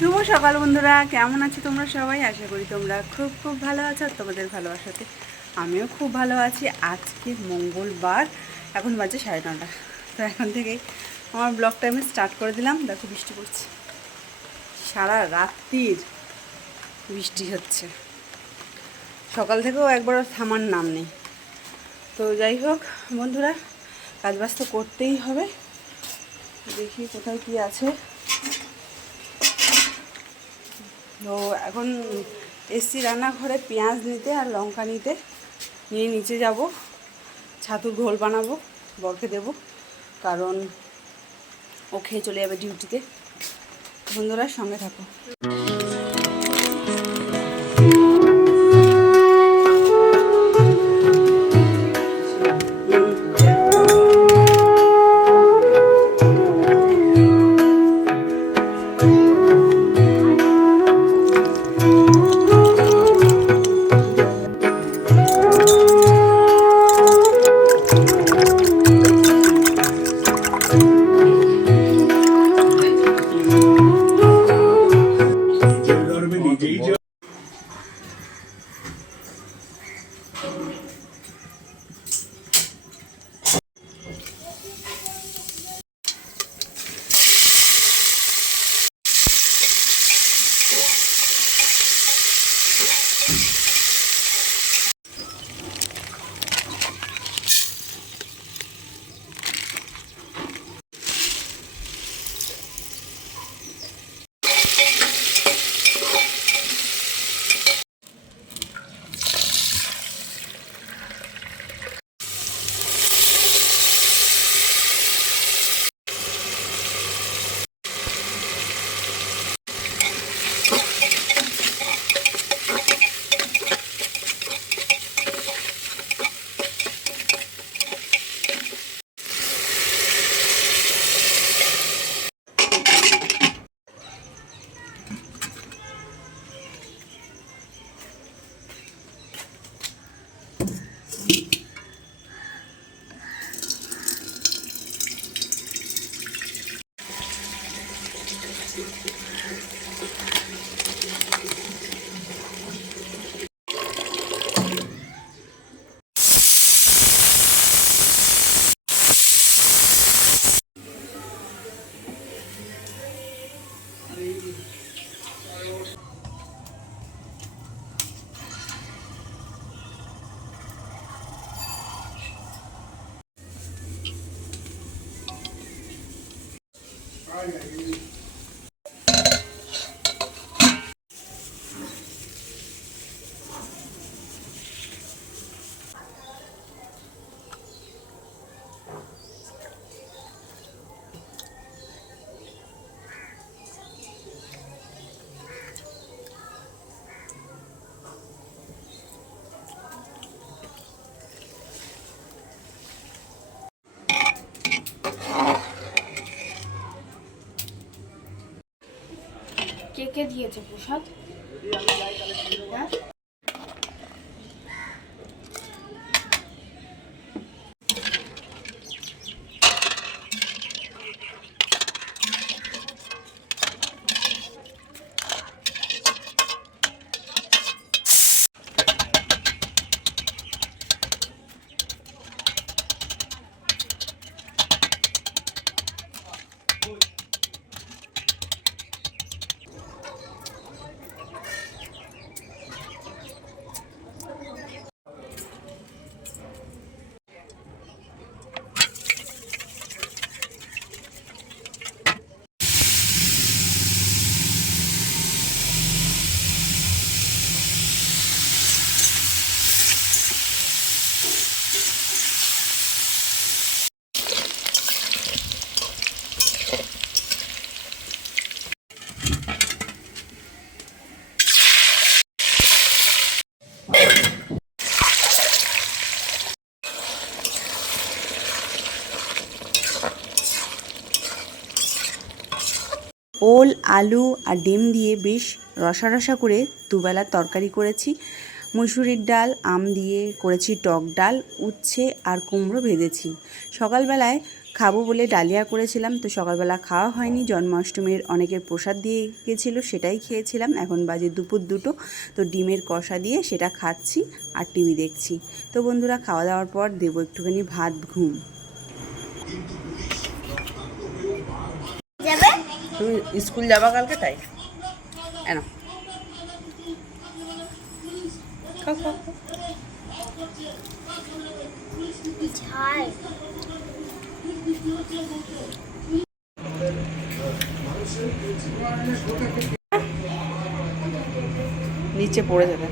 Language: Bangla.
শুভ সকাল বন্ধুরা, কেমন আছো তোমরা সবাই? আশা করি তোমরা খুব খুব ভালো আছো আর তোমাদের ভালোবাসাতে আমিও খুব ভালো আছি। আজকে মঙ্গলবার, এখন বাজে সাড়ে নটা। তো এখন থেকেই আমার ব্লগটা আমি স্টার্ট করে দিলাম। দেখো বৃষ্টি পড়ছে। সারা রাত্রির বৃষ্টি হচ্ছে। সকাল থেকেও একবারও থামার নাম নেই। তো যাই হোক বন্ধুরা, কাজবাজ তো করতেই হবে। দেখি কোথায় কি আছে। তো এখন এসছি রান্নাঘরে পেঁয়াজ নিতে আর লঙ্কা নিতে। নিয়ে নিচে যাব, ছাতুর ঘোল বানাবো, বরকে দেব, কারণ ও খেয়ে চলে যাবে ডিউটিতে। বন্ধুরা সঙ্গে থাকো। কে কে দিয়েছে প্রসাদ। ওল, আলু আর ডিম দিয়ে বেশ রসা রসা করে দুবেলার তরকারি করেছি। মুসুরির ডাল, আম দিয়ে করেছি টক ডাল, উচ্ছে আর কুমড়ো ভেজেছি। সকালবেলায় খাব বলে ডালিয়া করেছিলাম, তো সকালবেলা খাওয়া হয়নি। জন্মাষ্টমীর অনেকের প্রসাদ দিয়ে গেছিল, সেটাই খেয়েছিলাম। এখন বাজে দুপুর দুটো, তো ডিমের কষা দিয়ে সেটা খাচ্ছি আর টিভি দেখছি। তো বন্ধুরা, খাওয়া দাওয়ার পর দেবো একটুখানি ভাত, ঘুম যাবে তুমি স্কুল যাবা কালকে? তাই? কেন খাও খাও খাও। নিচে পড়ে যাবে।